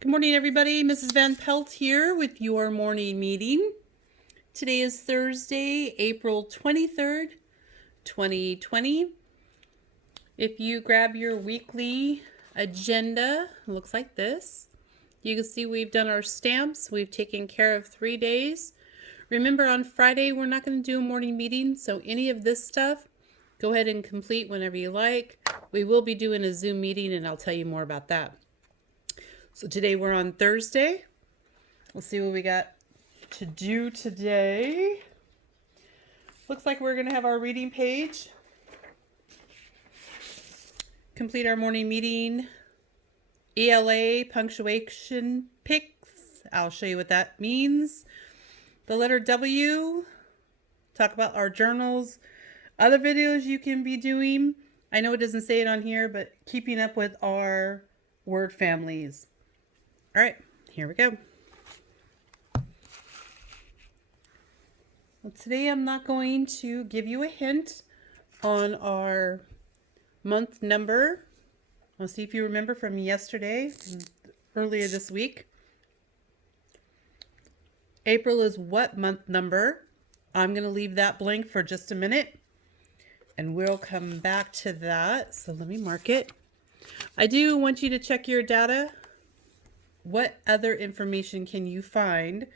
Good morning, everybody. Mrs. Van Pelt here with your morning meeting. Today is Thursday, April 23rd, 2020. If you grab your weekly agenda, it looks like this. You can see we've done our stamps. We've taken care of 3 days. Remember, on Friday, we're not going to do a morning meeting, so any of this stuff, go ahead and complete whenever you like. We will be doing a Zoom meeting, and I'll tell you more about that. So today we're on Thursday. We'll see what we got to do today. Looks like we're going to have our reading page. Complete our morning meeting. ELA punctuation picks. I'll show you what that means. The letter W. Talk about our journals. Other videos you can be doing. I know it doesn't say it on here, but keeping up with our word families. All right, here we go. Well, today I'm not going to give you a hint on our month number. I'll see if you remember from yesterday, earlier this week. April is what month number? I'm going to leave that blank for just a minute, and we'll come back to that. So let me mark it. I do want you to check your data. What other information can you find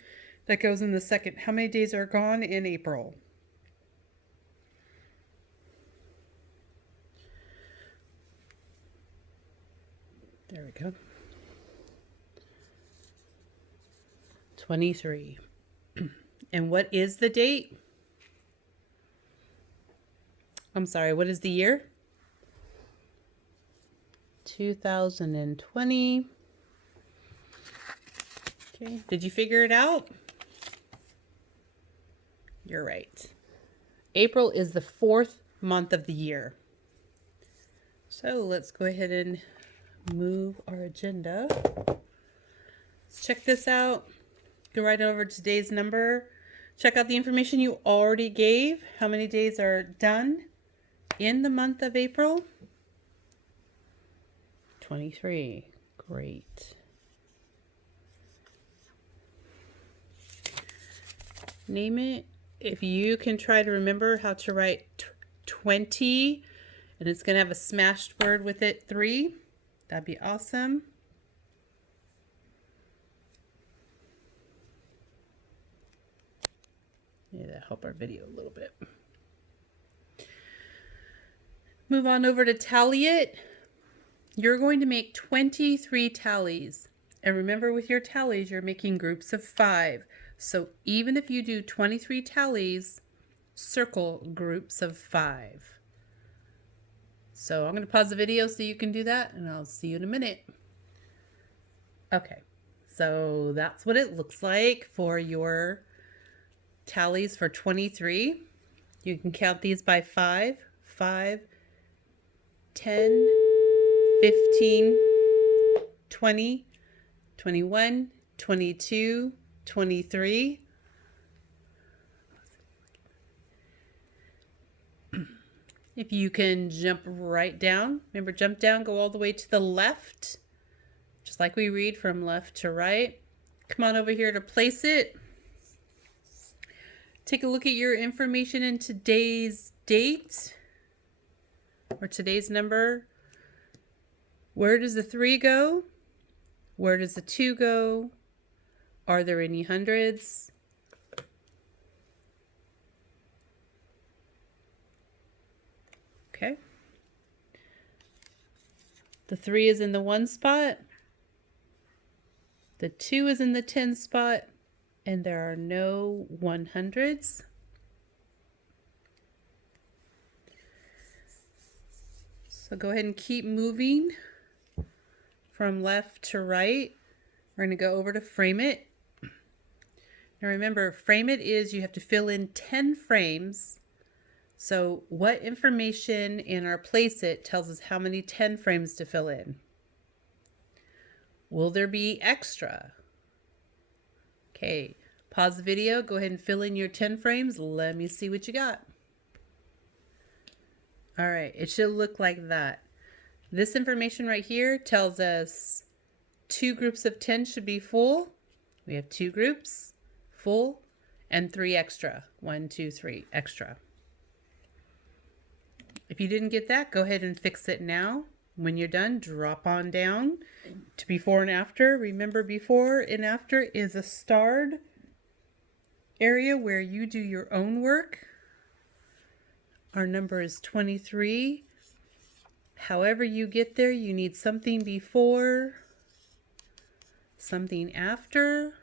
that goes in the second? How many days are gone in April? There we go. 23. And what is the date? I'm sorry, what is the year? 2020. Okay, did you figure it out? You're right. April is the 4th month of the year. So let's go ahead and move our agenda. Let's check this out. Go right over to today's number. Check out the information you already gave. How many days are done in the month of April? 23. Great. Name it. If you can try to remember how to write 20, and it's going to have a smashed word with it, 3, that'd be awesome. Yeah, that'll help our video a little bit. Move on over to tally it. You're going to make 23 tallies. And remember, with your tallies, you're making groups of 5. So even if you do 23 tallies, circle groups of 5. So I'm going to pause the video so you can do that, and I'll see you in a minute. Okay, so that's what it looks like for your tallies for 23. You can count these by 5, 5, 10, 15, 20, 21, 22, 23. If you can jump right down, remember, jump down, go all the way to the left, just like we read from left to right. Come on over here to place it. Take a look at your information in today's date or today's number. Where does the 3 go? Where does the 2 go? Are there any hundreds? Okay. The 3 is in the 1 spot. The 2 is in the 10 spot. And there are no 100s. So go ahead and keep moving from left to right. We're going to go over to frame it. Now remember, frame it is you have to fill in 10 frames. So what information in our place it tells us how many 10 frames to fill in. Will there be extra? Okay, pause the video, go ahead and fill in your 10 frames. Let me see what you got. All right, it should look like that. This information right here tells us 2 groups of 10 should be full. We have 2 groups, full, and 3 extra. 1, 2, 3 extra. If you didn't get that, go ahead and fix it now. When you're done, drop on down to before and after. Remember, before and after is a starred area where you do your own work. Our number is 23. However you get there, you need something before, something after,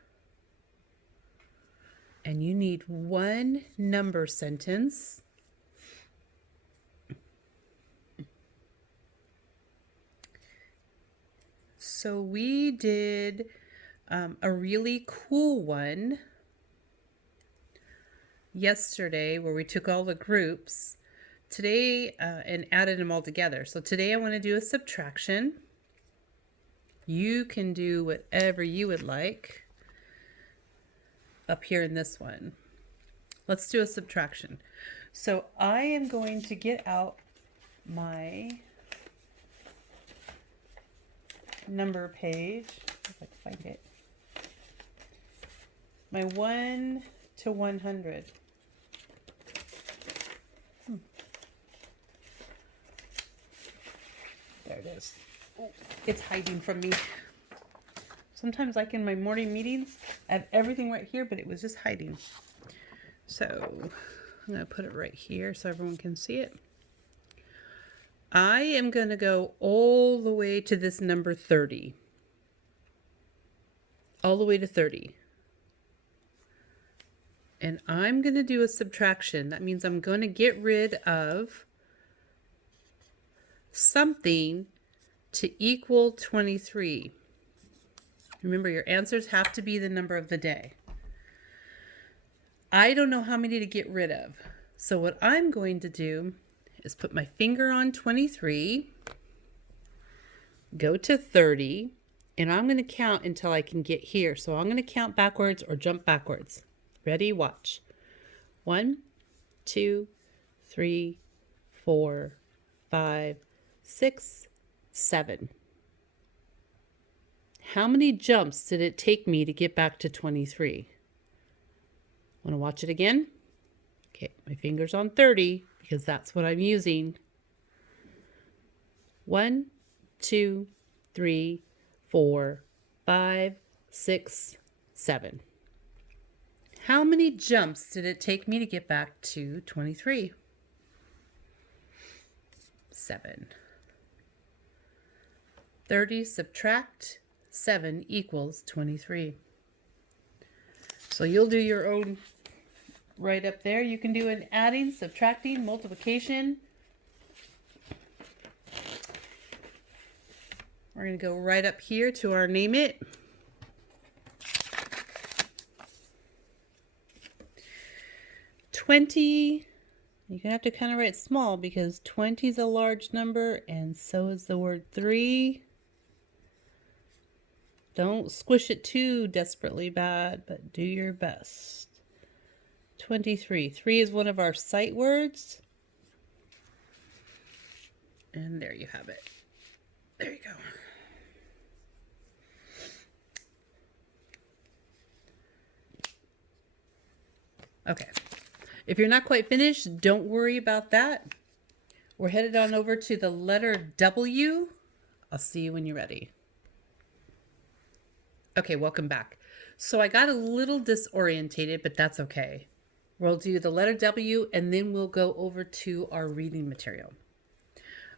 and you need one number sentence. So we did a really cool one yesterday where we took all the groups today and added them all together. So today I want to do a subtraction. You can do whatever you would like up here in this one. Let's do a subtraction. So I am going to get out my number page, if I can find it. My 1 to 100. There it is. It's hiding from me. Sometimes, like in my morning meetings, I have everything right here, but it was just hiding. So I'm going to put it right here so everyone can see it. I am going to go all the way to this number 30. All the way to 30. And I'm going to do a subtraction. That means I'm going to get rid of something to equal 23. Remember, your answers have to be the number of the day. I don't know how many to get rid of. So what I'm going to do is put my finger on 23, go to 30, and I'm going to count until I can get here. So I'm going to count backwards or jump backwards. Ready? Watch. 1, 2, 3, 4, 5, 6, 7. How many jumps did it take me to get back to 23? Want to watch it again? Okay, my finger's on 30 because that's what I'm using. 1, 2, 3, 4, 5, 6, 7. How many jumps did it take me to get back to 23? 7. 30 subtract 7 equals 23. So you'll do your own right up there. You can do an adding, subtracting, multiplication. We're going to go right up here to our name it. $20. You're going to have to kind of write small because 20 is a large number and so is the word 3. Don't squish it too desperately bad, but do your best. 23. 3 is one of our sight words. And there you have it. There you go. Okay. If you're not quite finished, don't worry about that. We're headed on over to the letter W. I'll see you when you're ready. Okay, welcome back. So I got a little disorientated, but that's okay. We'll do the letter W and then we'll go over to our reading material.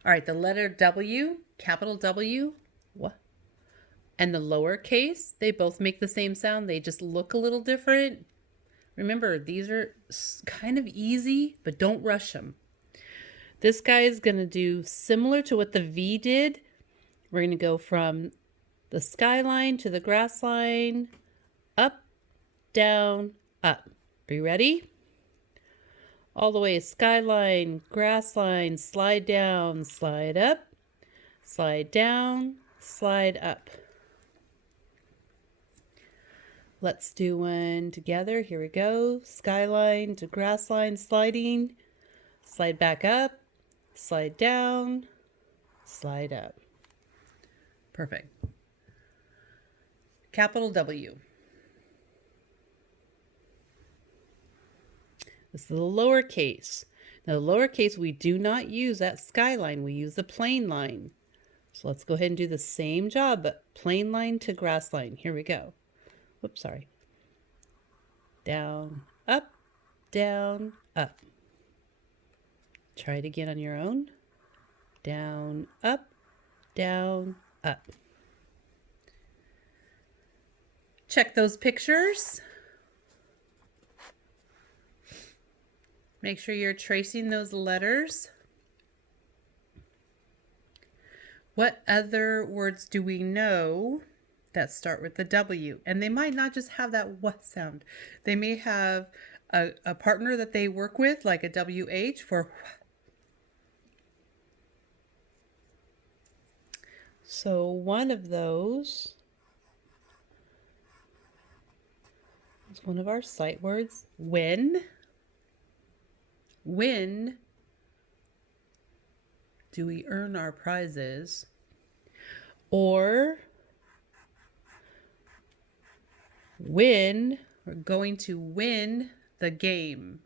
All right, the letter W, capital W, what? And the lowercase, they both make the same sound. They just look a little different. Remember, these are kind of easy, but don't rush them. This guy is going to do similar to what the V did. We're going to go from the skyline to the grass line, up, down, up. Are you ready? All the way, skyline, grass line, slide down, slide up, slide down, slide up. Let's do one together. Here we go. Skyline to grass line, sliding, slide back up, slide down, slide up. Perfect. capital W. This is the lowercase. Now, the lowercase, we do not use that skyline. We use the plain line. So let's go ahead and do the same job, but plain line to grass line. Here we go. Whoops, sorry. Down, up, down, up. Try it again on your own. Down, up, down, up. Check those pictures. Make sure you're tracing those letters. What other words do we know that start with the W? And they might not just have that what sound. They may have a partner that they work with, like a WH for. So one of those is one of our sight words. When. When do we earn our prizes? Or when we're going to win the game.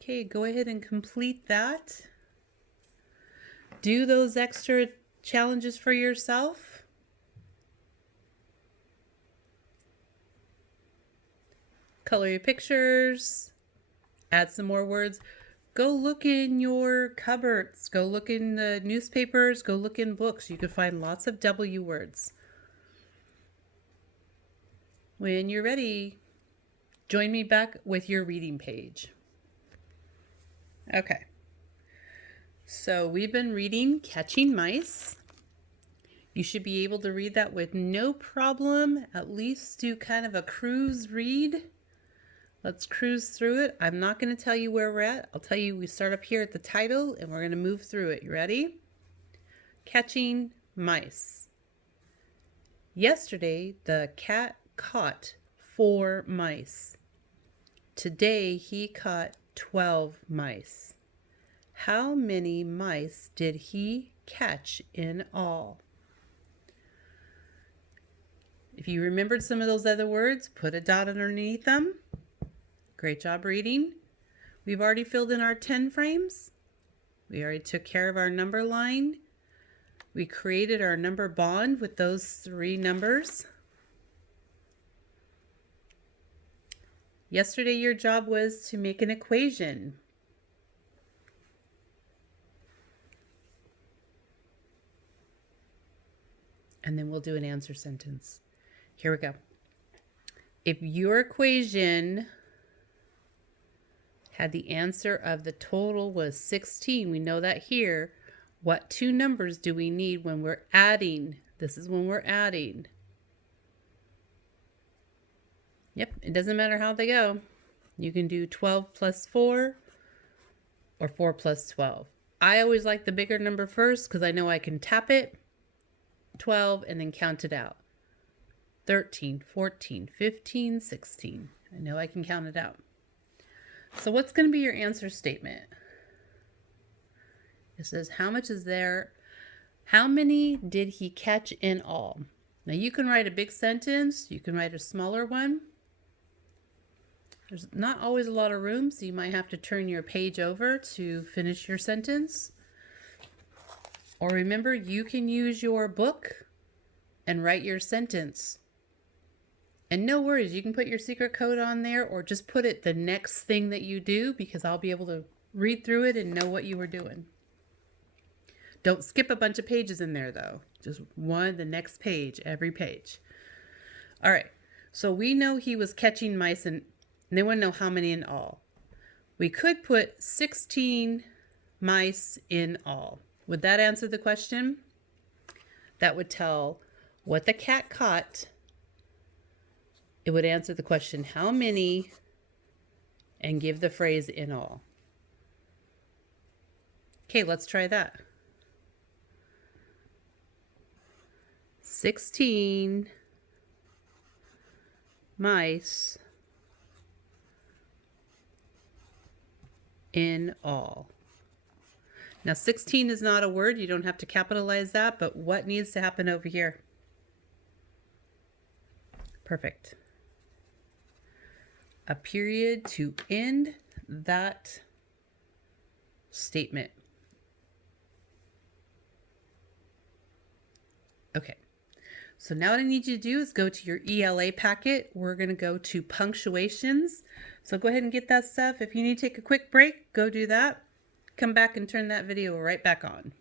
Okay, go ahead and complete that. Do those extra challenges for yourself. Color your pictures, add some more words. Go look in your cupboards, go look in the newspapers, go look in books. You can find lots of W words. When you're ready, join me back with your reading page. Okay, so we've been reading Catching Mice. You should be able to read that with no problem, at least do kind of a cruise read. Let's cruise through it. I'm not going to tell you where we're at. I'll tell you we start up here at the title and we're going to move through it. You ready? Catching Mice. Yesterday, the cat caught 4 mice. Today, he caught 12 mice. How many mice did he catch in all? If you remembered some of those other words, put a dot underneath them. Great job reading. We've already filled in our 10 frames. We already took care of our number line. We created our number bond with those 3 numbers. Yesterday, your job was to make an equation. And then we'll do an answer sentence. Here we go. If your equation had the answer of the total was 16, we know that here. What 2 numbers do we need when we're adding? This is when we're adding. Yep, it doesn't matter how they go. You can do 12 plus 4 or 4 plus 12. I always like the bigger number first because I know I can tap it, 12, and then count it out. 13, 14, 15, 16. I know I can count it out. So what's going to be your answer statement? It says, how much is there? How many did he catch in all? Now you can write a big sentence. You can write a smaller one. There's not always a lot of room, so you might have to turn your page over to finish your sentence. Or remember, you can use your book and write your sentence. And no worries, you can put your secret code on there or just put it the next thing that you do because I'll be able to read through it and know what you were doing. Don't skip a bunch of pages in there though. Just the next page, every page. All right, so we know he was catching mice and they want to know how many in all. We could put 16 mice in all. Would that answer the question? That would tell what the cat caught. It would answer the question, how many, and give the phrase in all. Okay, let's try that. 16 mice in all. Now 16 is not a word, you don't have to capitalize that, but what needs to happen over here? Perfect. A period to end that statement. Okay, so now what I need you to do is go to your ELA packet. We're going to go to punctuations. So go ahead and get that stuff. If you need to take a quick break, go do that. Come back and turn that video right back on.